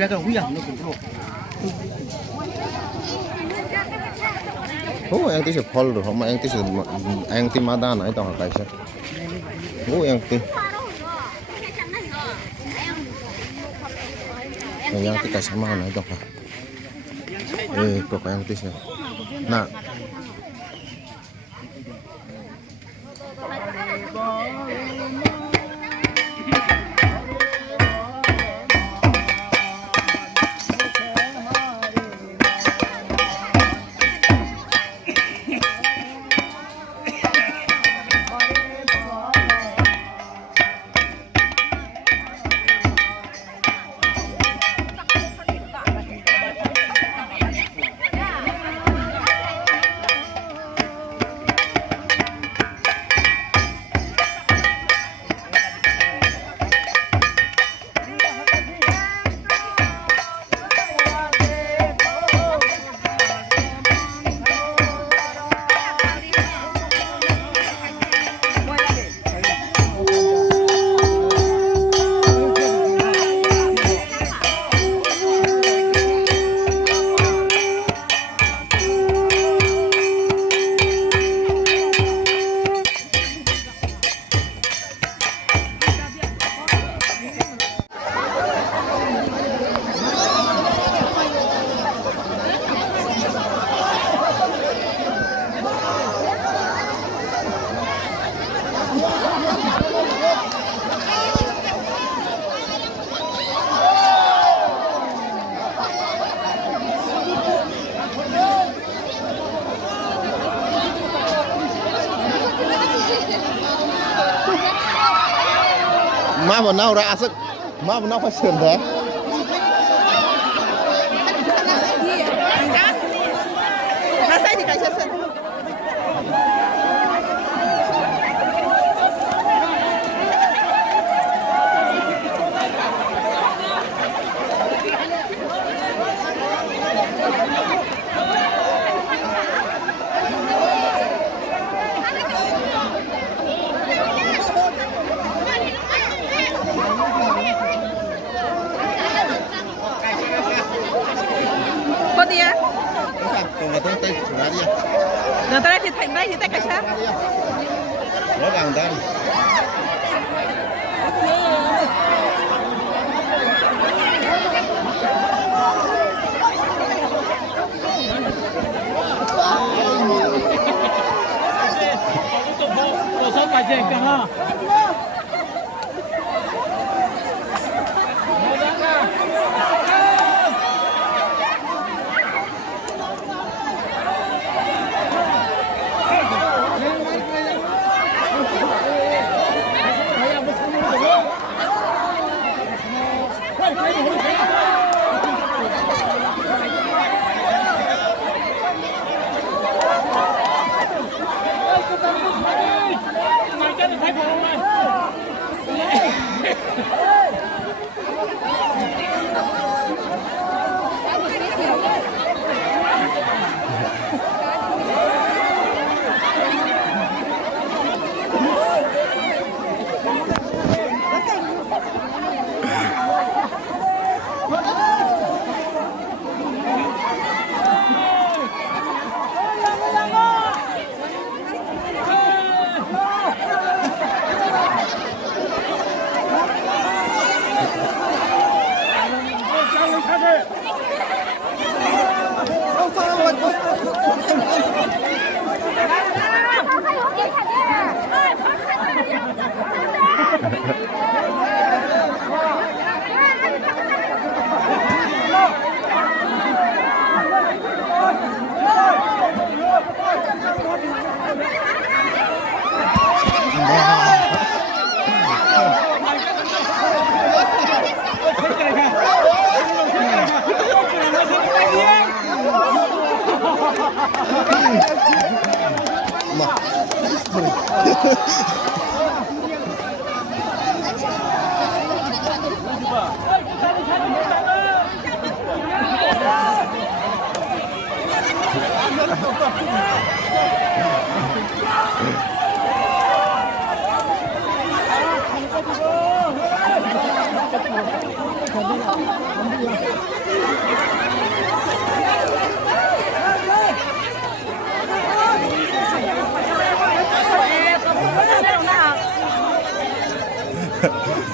약간 위안 nó cũng lộ. Yang tí sẽ phol rồi, không yang tí mà đa này tao học cái sao? Yang tí. Yang tí cái sama này tao học. Kok yang tí sẽ. Nah. Má vào nào ra sức, má vào nào phải sườn thế. Nó sẽ thì cái sườn. Người ta thì thành đây thì tay cái sát. Nó gần đây.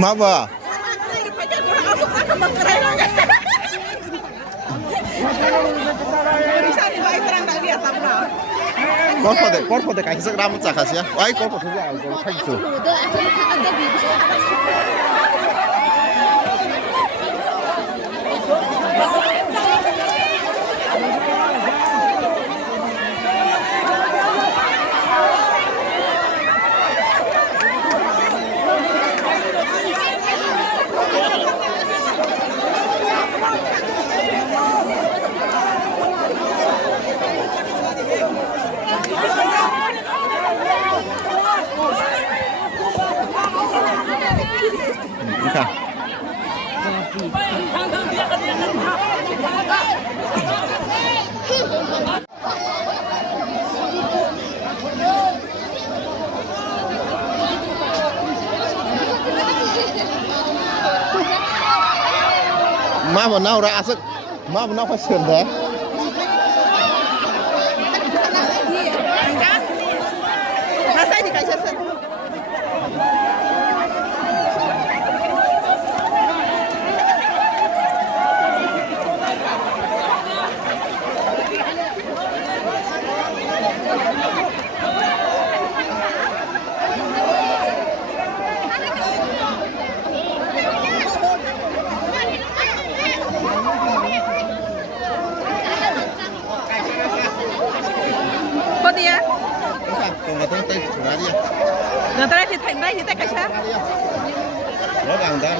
마봐. 골프대 가시석 라면 짜가시야. 와이 골프 두개 알고 타기수. 이카. Má vào nào ra sức, má vào nào phải sườn thế. Masai di kaisa sen. Có đi á? Cùng là tên tên ra đi. Người ta thì thành đây thì tại kaisa. Rõ ràng đây.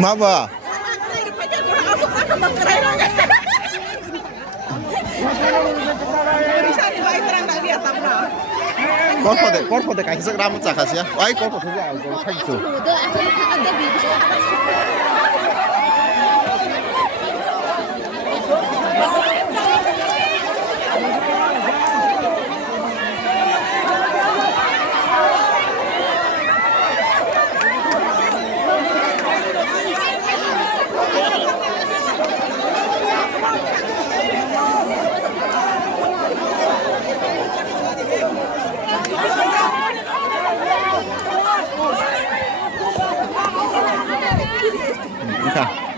마봐. 골프대 가시석 라면 짜가시야. 와이 골프 두개 알고 타기수. 자